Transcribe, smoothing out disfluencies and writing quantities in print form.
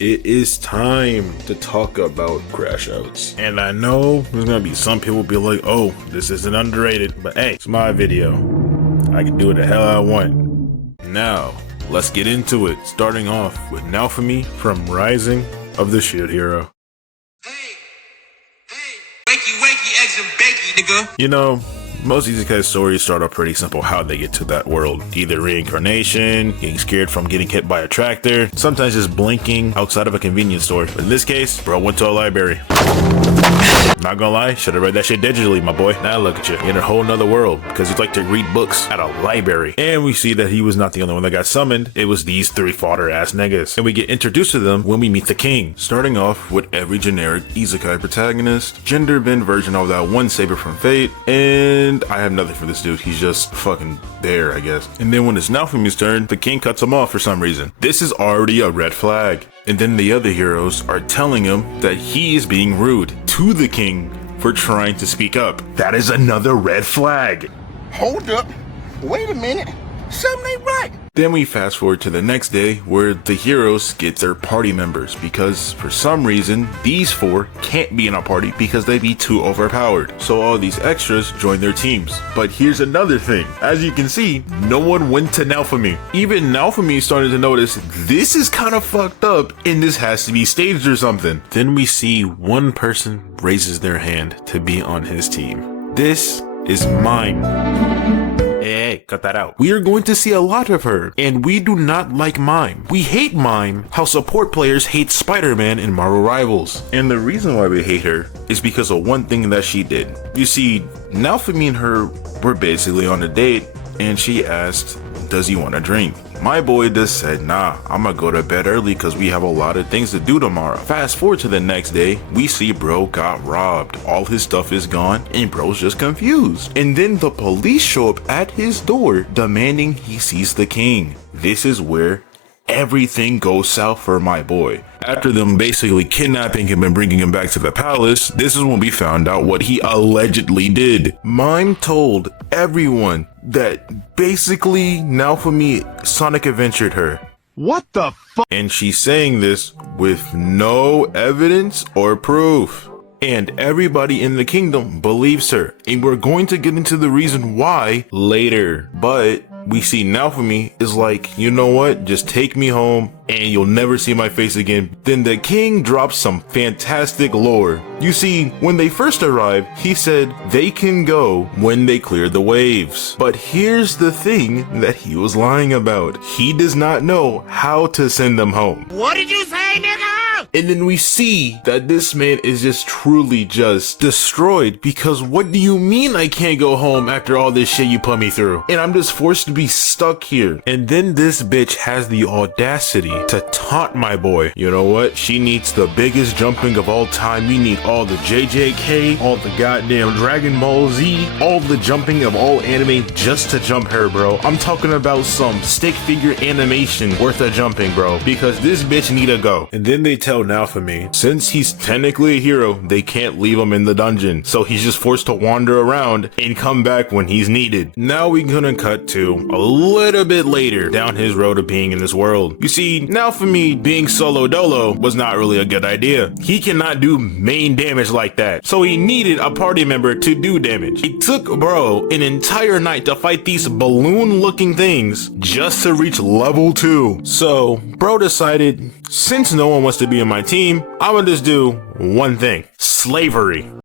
It is time to talk about Crashouts. And I know there's gonna be some people be like, oh, this isn't underrated, but hey, it's my video. I can do what the hell I want. Now, let's get into it, starting off with Naofumi from Rising of the Shield Hero. Hey, wakey, eggs and bakey, nigga. You know, most isekai stories start off pretty simple how they get to that world. Either reincarnation, getting scared from getting hit by a tractor, sometimes just blinking outside of a convenience store. But in this case, bro went to a library. Not gonna lie, should've read that shit digitally, my boy. Now look at you, in a whole nother world, because you'd like to read books at a library. And we see that he was not the only one that got summoned. It was these three fodder-ass niggas. And we get introduced to them when we meet the king. Starting off with every generic isekai protagonist, gender bend version of that one saber from Fate, and I have nothing for this dude. He's just fucking there, I guess. And then when it's Naofumi's turn, the king cuts him off for some reason. This is already a red flag. And then the other heroes are telling him that he is being rude to the king for trying to speak up. That is another red flag. Hold up. Wait a minute. Something ain't right. Then we fast forward to the next day where the heroes get their party members because for some reason these four can't be in a party because they'd be too overpowered. So all these extras join their teams. But here's another thing. As you can see, no one went to Naofumi. Even Naofumi started to notice this is kind of fucked up and this has to be staged or something. Then we see one person raises their hand to be on his team. This is mine. Hey, cut that out. We are going to see a lot of her, and we do not like Mime. We hate Mime how support players hate Spider-Man in Marvel Rivals. And the reason why we hate her is because of one thing that she did. You see, Naofumi and her were basically on a date, and she asked, does he want a drink? My boy just said, nah, I'm gonna go to bed early because we have a lot of things to do tomorrow. Fast forward to the next day, we see bro got robbed. All his stuff is gone and bro's just confused. And then the police show up at his door demanding he sees the king. This is where everything goes south for my boy. After them basically kidnapping him and bringing him back to the palace, this is when we found out what he allegedly did. Mime told everyone that basically Naofumi Sonic adventured her. What the fuck? And she's saying this with no evidence or proof. And everybody in the kingdom believes her. And we're going to get into the reason why later. But we see Naofumi is like, you know what? Just take me home and you'll never see my face again. Then the king drops some fantastic lore. You see, when they first arrived, he said they can go when they clear the waves. But here's the thing that he was lying about. He does not know how to send them home. What did you say, nigga? And then we see that this man is just truly just destroyed because what do you mean I can't go home after all this shit you put me through? And I'm just forced to be stuck here. And then this bitch has the audacity to taunt my boy. You know what? She needs the biggest jumping of all time. We need all the JJK, all the goddamn Dragon Ball Z, all the jumping of all anime just to jump her, bro. I'm talking about some stick figure animation worth of jumping, bro, because this bitch need to go. And then they tell Naofumi, since he's technically a hero, they can't leave him in the dungeon. So he's just forced to wander around and come back when he's needed. Now we're gonna cut to a little bit later down his road of being in this world. You see, Naofumi being solo dolo was not really a good idea. He cannot do main damage like that. So he needed a party member to do damage. It took bro an entire night to fight these balloon looking things just to reach level 2. So bro decided, since no one wants to be in my team, I'm gonna just do one thing: slavery.